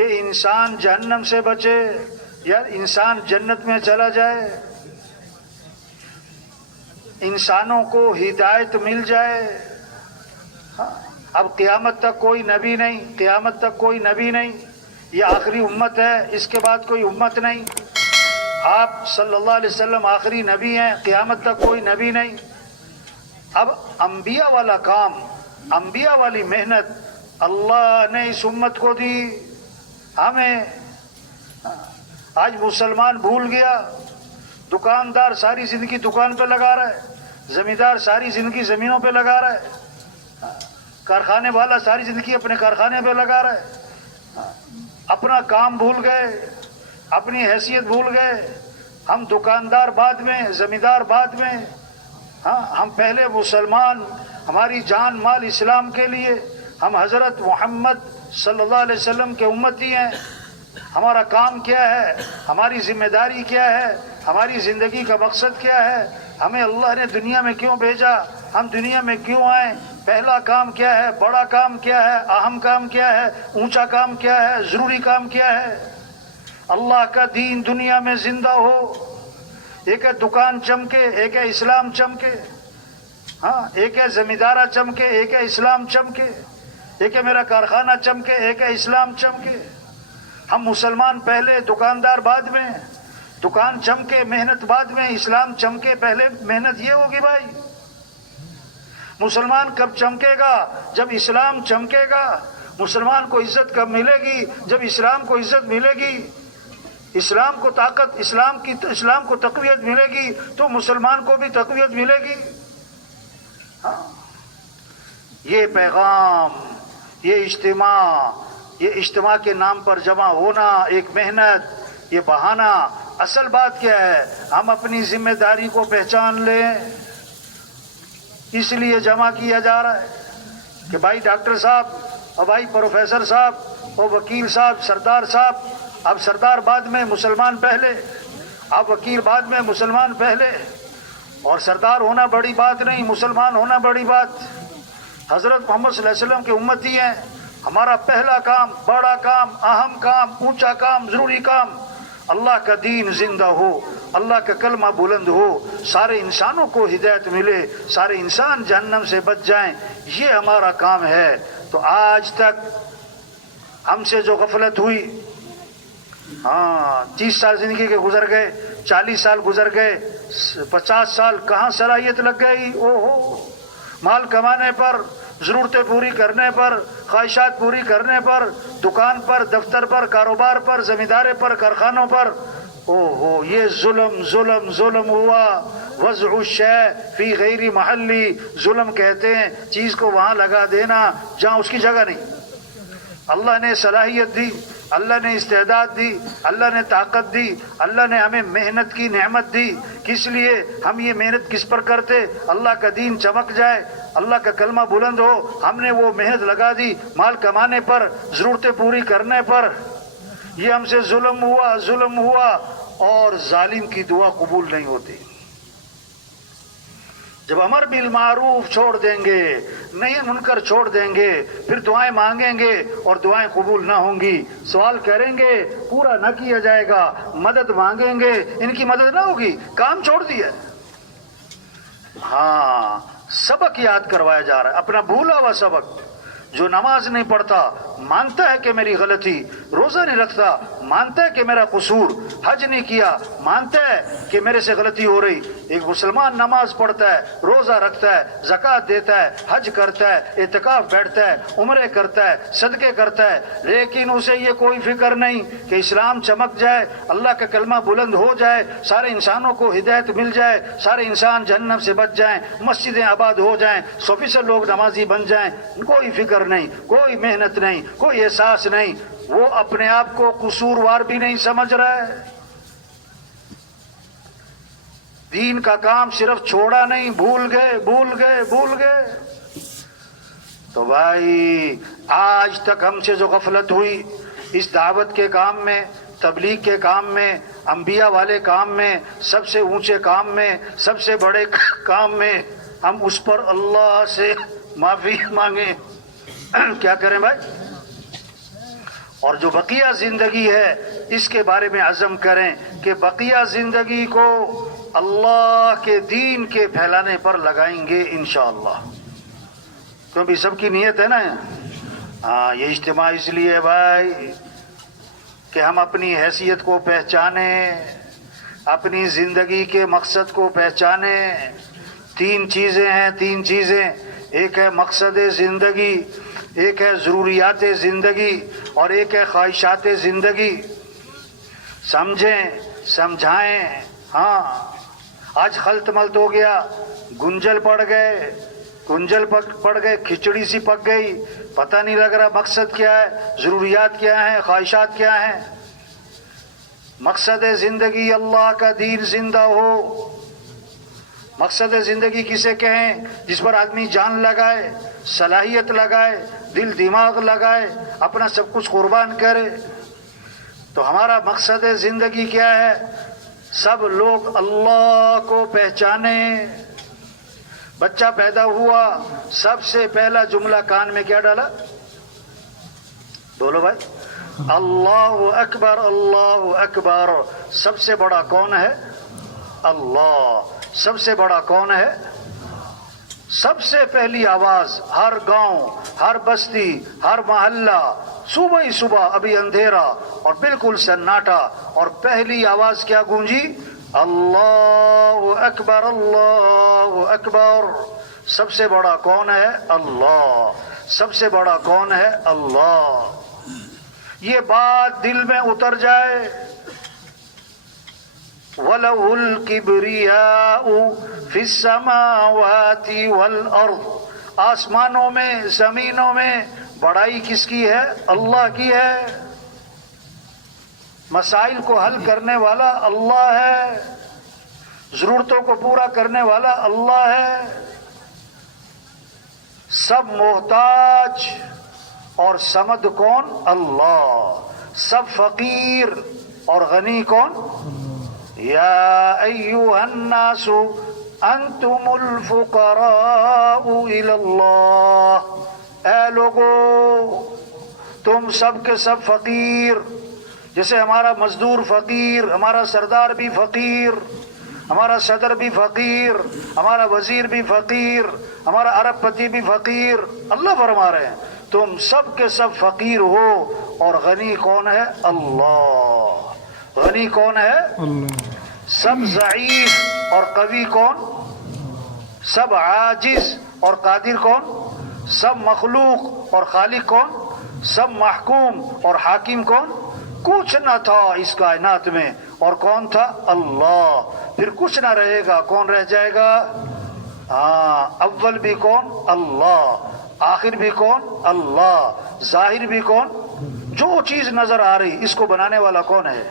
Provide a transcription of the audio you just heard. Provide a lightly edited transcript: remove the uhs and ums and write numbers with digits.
کہ انسان جہنم سے بچے یا انسان جنت میں چلا جائے، انسانوں کو ہدایت مل جائے۔ اب قیامت تک کوئی نبی نہیں، قیامت تک کوئی نبی نہیں، یہ آخری امت ہے، اس کے بعد کوئی امت نہیں۔ آپ صلی اللہ علیہ وسلم آخری نبی ہیں، قیامت تک کوئی نبی نہیں۔ اب انبیاء والا کام، انبیاء والی محنت اللہ نے اس امت کو دی ہمیں۔ آج مسلمان بھول گیا، دکاندار ساری زندگی دکان پہ لگا رہا ہے، زمیندار ساری زندگی زمینوں پہ لگا رہا ہے، کارخانے والا ساری زندگی اپنے کارخانے پہ لگا رہا ہے، اپنا کام بھول گئے، اپنی حیثیت بھول گئے۔ ہم دکاندار بعد میں، زمیندار بعد میں، ہم پہلے مسلمان، ہماری جان مال اسلام کے لیے، ہم حضرت محمد صلی اللہ علیہ وسلم کے امتی ہیں۔ ہمارا کام کیا ہے، ہماری ذمہ داری کیا ہے، ہماری زندگی کا مقصد کیا ہے، ہمیں اللہ نے دنیا میں کیوں بھیجا، ہم دنیا میں کیوں آئے، پہلا کام کیا ہے، بڑا کام کیا ہے، اہم کام کیا ہے، اونچا کام کیا ہے، ضروری کام کیا ہے۔ اللہ کا دین دنیا میں زندہ ہو۔ ایک ہے دکان چمکے، ایک ہے اسلام چمکے، ایک ہے زمیندارہ چمکے، ایک ہے اسلام چمکے، ایک ہے میرا کارخانہ چمکے، ایک ہے اسلام چمکے۔ ہم مسلمان پہلے، دکاندار بعد میں، دکان چمکے محنت بعد میں، اسلام چمکے پہلے محنت یہ ہوگی بھائی۔ مسلمان کب چمکے گا؟ جب اسلام چمکے گا۔ مسلمان کو عزت کب ملے گی؟ جب اسلام کو عزت ملے گی، اسلام کو طاقت، اسلام کو تقویت ملے گی تو مسلمان کو بھی تقویت ملے گی۔ یہ پیغام، یہ اجتماع کے نام پر جمع ہونا، ایک محنت، یہ بہانہ، اصل بات کیا ہے؟ ہم اپنی ذمہ داری کو پہچان لیں، اس لیے جمع کیا جا رہا ہے کہ بھائی ڈاکٹر صاحب اور بھائی پروفیسر صاحب اور وکیل صاحب، سردار صاحب، اب سردار بعد میں مسلمان پہلے، اب وکیل بعد میں مسلمان پہلے، اور سردار ہونا بڑی بات نہیں، مسلمان ہونا بڑی بات۔ حضرت محمد صلی اللہ علیہ وسلم کے امتی ہیں۔ ہمارا پہلا کام، بڑا کام، اہم کام، اونچا کام، ضروری کام، اللہ کا دین زندہ ہو، اللہ کا کلمہ بلند ہو، سارے انسانوں کو ہدایت ملے، سارے انسان جہنم سے بچ جائیں، یہ ہمارا کام ہے۔ تو آج تک ہم سے جو غفلت ہوئی، 30 سال زندگی کے گزر گئے، 40 سال گزر گئے، 50 سال کہاں صلاحیت لگ گئی، مال کمانے پر، ضرورتیں پوری کرنے پر، خواہشات پوری کرنے پر، دکان پر، دفتر پر، کاروبار پر، زمیندارے پر، کارخانوں پر، یہ ظلم ہوا۔ وضع الشیء فی غیر محلی، ظلم کہتے ہیں چیز کو وہاں لگا دینا جہاں اس کی جگہ نہیں۔ اللہ نے صلاحیت دی، اللہ نے استعداد دی، اللہ نے طاقت دی، اللہ نے ہمیں محنت کی نعمت دی۔ کس لیے ہم یہ محنت کس پر کرتے؟ اللہ کا دین چمک جائے، اللہ کا کلمہ بلند ہو۔ ہم نے وہ محنت لگا دی مال کمانے پر، ضرورتیں پوری کرنے پر۔ یہ ہم سے ظلم ہوا، اور ظالم کی دعا قبول نہیں ہوتی۔ جب امر بالمعروف چھوڑ دیں گے، نہی منکر چھوڑ دیں گے، پھر دعائیں مانگیں گے اور دعائیں قبول نہ ہوں گی، سوال کریں گے پورا نہ کیا جائے گا، مدد مانگیں گے ان کی مدد نہ ہوگی، کام چھوڑ دیا۔ سبق یاد کروایا جا رہا ہے، اپنا بھولا ہوا سبق۔ جو نماز نہیں پڑھتا مانتا ہے کہ میری غلطی، روزہ نہیں رکھتا مانتا ہے کہ میرا قصور، حج نہیں کیا مانتا ہے کہ میرے سے غلطی ہو رہی۔ ایک مسلمان نماز پڑھتا ہے، روزہ رکھتا ہے، زکوٰۃ دیتا ہے، حج کرتا ہے، اعتکاف بیٹھتا ہے، عمرے کرتا ہے، صدقے کرتا ہے، لیکن اسے یہ کوئی فکر نہیں کہ اسلام چمک جائے، اللہ کا کلمہ بلند ہو جائے، سارے انسانوں کو ہدایت مل جائے، سارے انسان جہنم سے بچ جائیں، مسجدیں آباد ہو جائیں، 100% لوگ نمازی بن جائیں۔ کوئی فکر نہیں، کوئی محنت نہیں، کوئی احساس نہیں، وہ اپنے آپ کو قصوروار بھی نہیں سمجھ رہا ہے۔ دین کا کام صرف چھوڑا نہیں، بھول گئے۔ تو بھائی آج تک ہم سے جو غفلت ہوئی اس دعوت کے کام میں، تبلیغ کے کام میں، انبیاء والے کام میں، سب سے اونچے کام میں، سب سے بڑے کام میں، ہم اس پر اللہ سے معافی مانگیں۔ کیا کریں بھائی؟ اور جو بقیہ زندگی ہے اس کے بارے میں عزم کریں کہ بقیہ زندگی کو اللہ کے دین کے پھیلانے پر لگائیں گے انشاءاللہ. کیونکہ سب کی نیت ہے نا. ہاں، یہ اجتماع اس لیے ہے بھائی کہ ہم اپنی حیثیت کو پہچانیں، اپنی زندگی کے مقصد کو پہچانیں. تین چیزیں ہیں، تین چیزیں. ایک ہے مقصد زندگی، ایک ہے ضروریات زندگی، اور ایک ہے خواہشات زندگی. سمجھیں، سمجھائیں. ہاں، آج خلط ملط ہو گیا، گنجل پڑ گئے، کھچڑی سی پک گئی، پتہ نہیں لگ رہا مقصد کیا ہے، ضروریات کیا ہیں، خواہشات کیا ہیں. مقصد زندگی اللہ کا دین زندہ ہو. مقصد زندگی کسے کہیں؟ جس پر آدمی جان لگائے، صلاحیت لگائے، دل دماغ لگائے، اپنا سب کچھ قربان کرے. تو ہمارا مقصد زندگی کیا ہے؟ سب لوگ اللہ کو پہچانیں. بچہ پیدا ہوا، سب سے پہلا جملہ کان میں کیا ڈالا؟ بولو بھائی، اللہ اکبر، اللہ اکبر. سب سے بڑا کون ہے؟ اللہ. سب سے بڑا کون ہے؟ سب سے پہلی آواز ہر گاؤں، ہر بستی، ہر محلہ، صبح ہی صبح، ابھی اندھیرا اور بالکل سناٹا، اور پہلی آواز کیا گونجی؟ اللہ اکبر، اللہ اکبر. سب سے بڑا کون ہے؟ اللہ. سب سے بڑا کون ہے؟ اللہ. یہ بات دل میں اتر جائے. وَلَهُ الْكِبْرِيَاءُ فِي السَّمَاوَاتِ وَالْأَرْضِ. آسمانوں میں، زمینوں میں بڑائی کس کی ہے؟ اللہ کی ہے. مسائل کو حل کرنے والا اللہ ہے، ضرورتوں کو پورا کرنے والا اللہ ہے. سب محتاج اور صمد کون؟ اللہ. سب فقیر اور غنی کون؟ یا ایھا الناس انتم الفقراء الی اللہ. اے لوگو، تم سب کے سب فقیر. جیسے ہمارا مزدور فقیر، ہمارا سردار بھی فقیر، ہمارا صدر بھی فقیر، ہمارا وزیر بھی فقیر، ہمارا ارب پتی بھی فقیر. اللہ فرما رہے ہیں تم سب کے سب فقیر ہو، اور غنی کون ہے؟ اللہ. غنی کون ہے؟ اللہ. سب ضعیف اور قوی کون؟ سب عاجز اور قادر کون؟ سب مخلوق اور خالق کون؟ سب محکوم اور حاکم کون؟ کچھ نہ تھا اس کائنات میں، اور کون تھا؟ اللہ. پھر کچھ نہ رہے گا، کون رہ جائے گا؟ ہاں، اول بھی کون؟ اللہ. آخر بھی کون؟ اللہ. ظاہر بھی کون؟ جو چیز نظر آ رہی اس کو بنانے والا کون ہے؟